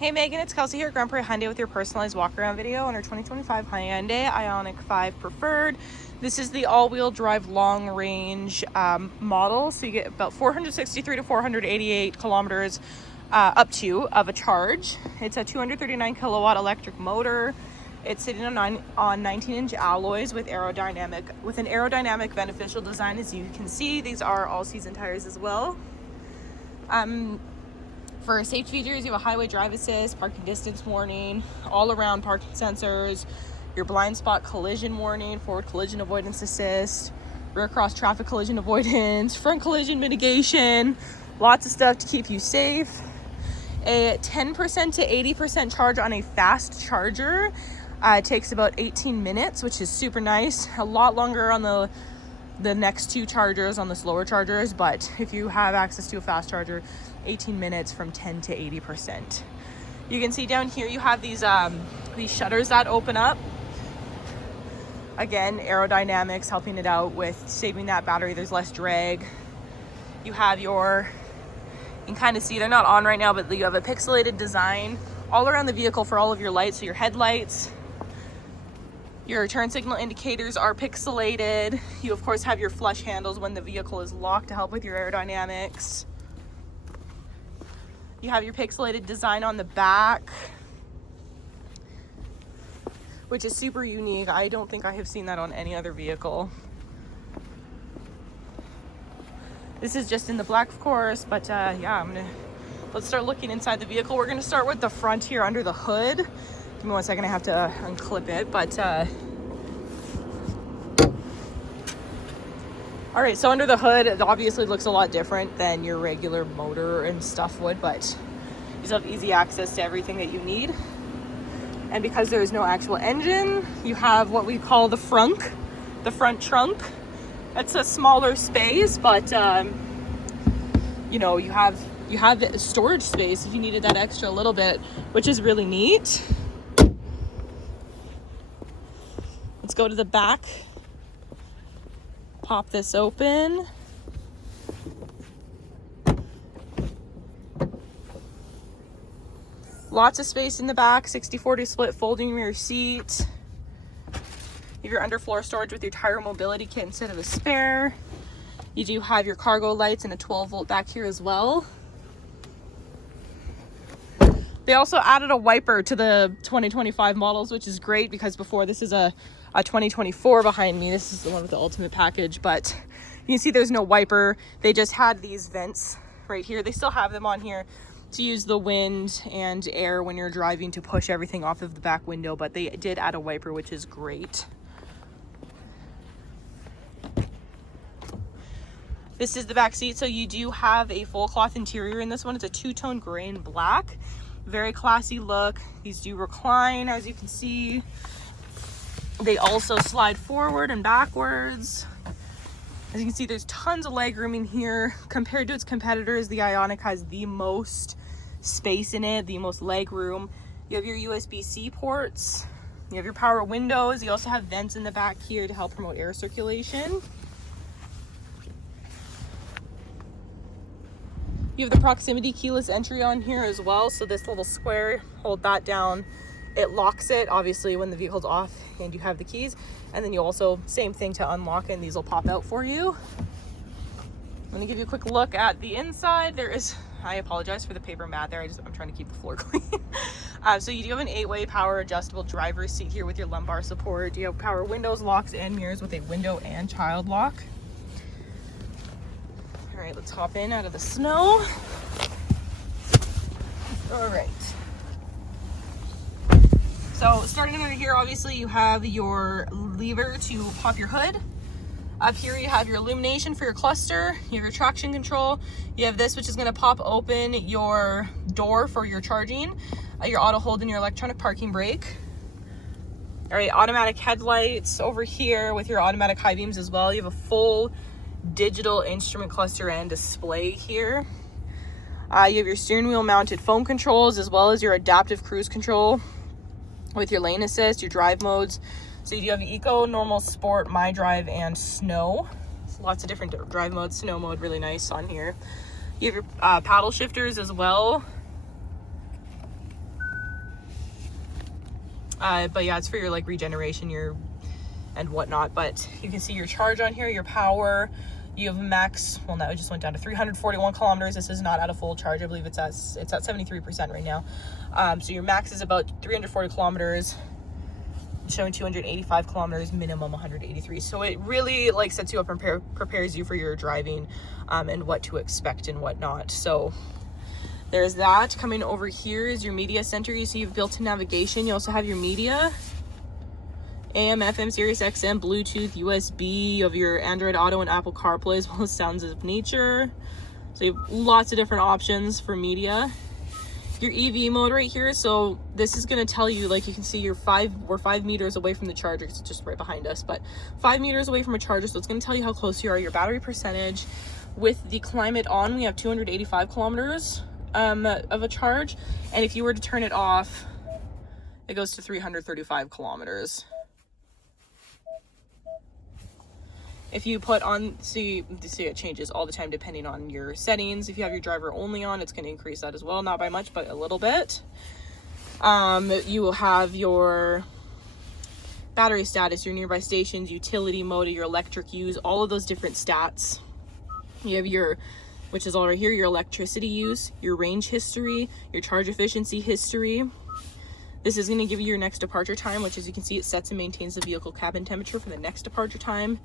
Hey Megan, it's Kelsey here at Grand Prairie Hyundai with your personalized walk-around video on our 2025 Hyundai Ioniq5 Preferred. This is the all-wheel drive long-range model, so you get about 463 to 488 kilometers up to of a charge. It's a 239 kilowatt electric motor. It's sitting on 19-inch alloys with an aerodynamic beneficial design. As you can see, these are all-season tires as well. For safety features, you have a highway drive assist, parking distance warning, all-around parking sensors, your blind spot collision warning, forward collision avoidance assist, rear cross traffic collision avoidance, front collision mitigation, lots of stuff to keep you safe. A 10% to 80% charge on a fast charger takes about 18 minutes, which is super nice. A lot longer on the next two chargers on the slower chargers, but if you have access to a fast charger, 18 minutes from 10 to 80%. You can see down here you have these shutters that open up. Again, aerodynamics helping it out with saving that battery. There's less drag. You have you can kind of see they're not on right now, but you have a pixelated design all around the vehicle for all of your lights. So your headlights, your turn signal indicators are pixelated. You of course have your flush handles when the vehicle is locked to help with your aerodynamics. You have your pixelated design on the back, which is super unique. I don't think I have seen that on any other vehicle. This is just in the black, of course, but yeah, let's start looking inside the vehicle. We're gonna start with the front here under the hood. Give me 1 second, I have to unclip it, but all right, so under the hood, it obviously looks a lot different than your regular motor and stuff would, but you still have easy access to everything that you need. And because there is no actual engine, you have what we call the front trunk. It's a smaller space, but you know, you have storage space if you needed that extra little bit, which is really neat. Let's go to the back. Pop this open. Lots of space in the back, 60-40 split folding rear seat. You have your underfloor storage with your tire mobility kit instead of a spare. You do have your cargo lights and a 12-volt back here as well. They also added a wiper to the 2025 models, which is great because before this is a 2024 behind me. This is the one with the ultimate package, but you can see there's no wiper. They just had these vents right here. They still have them on here to use the wind and air when you're driving to push everything off of the back window, but they did add a wiper, which is great. This is the back seat, so you do have a full cloth interior in this one. It's a two-tone gray and black. Very classy look. These do recline, as you can see. They also slide forward and backwards. As you can see, there's tons of leg room in here. Compared to its competitors, the Ioniq has the most space in it, the most leg room. You have your USB-C ports. You have your power windows. You also have vents in the back here to help promote air circulation. You have the proximity keyless entry on here as well. So this little square, hold that down. It locks it, obviously, when the vehicle's off and you have the keys. And then you also, same thing to unlock, and these will pop out for you. I'm gonna give you a quick look at the inside. There is, I apologize for the paper mat there. I'm trying to keep the floor clean. So you do have an 8-way power adjustable driver's seat here with your lumbar support. You have power windows, locks, and mirrors with a window and child lock. All right, let's hop in out of the snow. All right. So starting under here, obviously you have your lever to pop your hood. Up here you have your illumination for your cluster. You have your traction control. You have this, which is going to pop open your door for your charging, your auto hold, and your electronic parking brake. All right, automatic headlights over here with your automatic high beams as well. You have a full digital instrument cluster and display here. You have your steering wheel mounted phone controls as well as your adaptive cruise control with your lane assist, your drive modes. So you do have Eco, Normal, Sport, My Drive, and Snow. So lots of different drive modes. Snow mode, really nice on here. You have your paddle shifters as well. But yeah, it's for your like regeneration, and whatnot. But you can see your charge on here, your power. You have max, well, now it just went down to 341 kilometers. This is not at a full charge. I believe it's at 73% right now. So your max is about 340 kilometers, showing 285 kilometers, minimum 183. So it really like sets you up and prepares you for your driving, and what to expect and whatnot. So there's that. Coming over here is your media center. You see you've built-in navigation. You also have your media, AM, FM, Sirius XM, Bluetooth, USB. You have your Android Auto and Apple CarPlay, as well as Sounds of Nature. So you have lots of different options for media. Your EV mode right here. So this is going to tell you, like you can see, we're 5 meters away from the charger. It's just right behind us, but 5 meters away from a charger. So it's going to tell you how close you are, your battery percentage. With the climate on, we have 285 kilometers of a charge. And if you were to turn it off, it goes to 335 kilometers. If you put on, see it changes all the time depending on your settings. If you have your driver only on, it's going to increase that as well. Not by much, but a little bit. You will have your battery status, your nearby stations, utility mode, your electric use, all of those different stats. You have your, which is all right here, your electricity use, your range history, your charge efficiency history. This is going to give you your next departure time, which, as you can see, it sets and maintains the vehicle cabin temperature for the next departure time.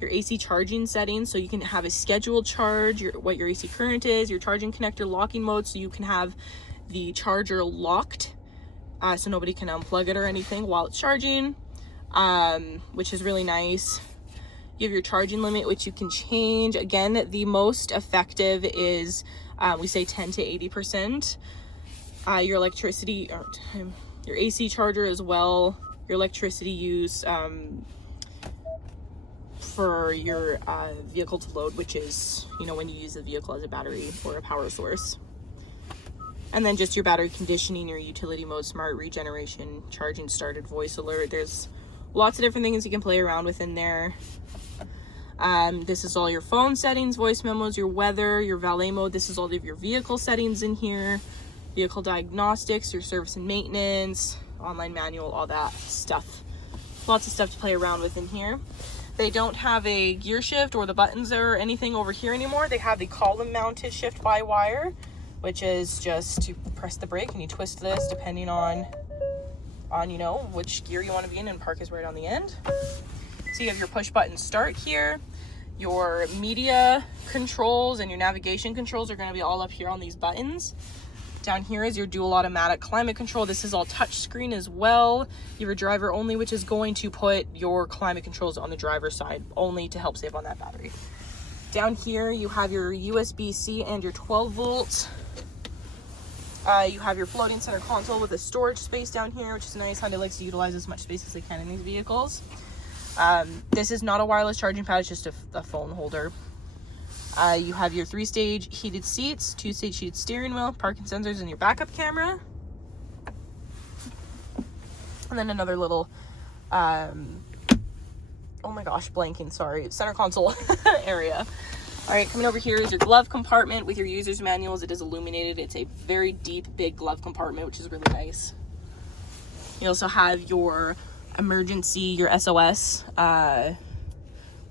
Your AC charging settings, so you can have a scheduled charge, what your AC current is, your charging connector locking mode, so you can have the charger locked, so nobody can unplug it or anything while it's charging, which is really nice. You have your charging limit, which you can change. Again, the most effective is, we say 10 to 80%. Your electricity, or your AC charger as well, your electricity use, for your vehicle to load, which is, you know, when you use the vehicle as a battery or a power source. And then just your battery conditioning, your utility mode, smart regeneration, charging started, voice alert. There's lots of different things you can play around with in there. This is all your phone settings, voice memos, your weather, your valet mode. This is all of your vehicle settings in here. Vehicle diagnostics, your service and maintenance, online manual, all that stuff. Lots of stuff to play around with in here. They don't have a gear shift or the buttons or anything over here anymore. They have the column mounted shift by wire, which is just to press the brake and you twist this depending on you know, which gear you want to be in, and park is right on the end. So you have your push button start here. Your media controls and your navigation controls are going to be all up here on these buttons. Down here is your dual automatic climate control. This is all touch screen as well. You have a driver only, which is going to put your climate controls on the driver's side only to help save on that battery. Down here you have your USB-C and your 12 volts. You have your floating center console with a storage space down here, which is nice. Hyundai likes to utilize as much space as they can in these vehicles. This is not a wireless charging pad, it's just a phone holder. You have your 3-stage heated seats, 2-stage heated steering wheel, parking sensors, and your backup camera. And then another little, oh my gosh, blanking, sorry, center console area. All right, coming over here is your glove compartment with your user's manuals. It is illuminated. It's a very deep, big glove compartment, which is really nice. You also have your emergency, your SOS,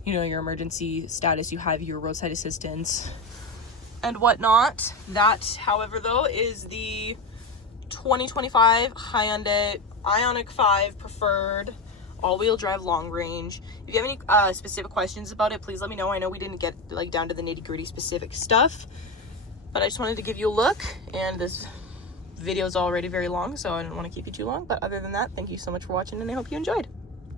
you know, your emergency status. You have your roadside assistance and whatnot. That, however, though, is the 2025 Hyundai Ioniq5 preferred all-wheel drive long range. If you have any specific questions about it, please let me know. I know we didn't get like down to the nitty-gritty specific stuff, but I just wanted to give you a look, and this video is already very long, so I didn't want to keep you too long. But other than that, thank you so much for watching, and I hope you enjoyed.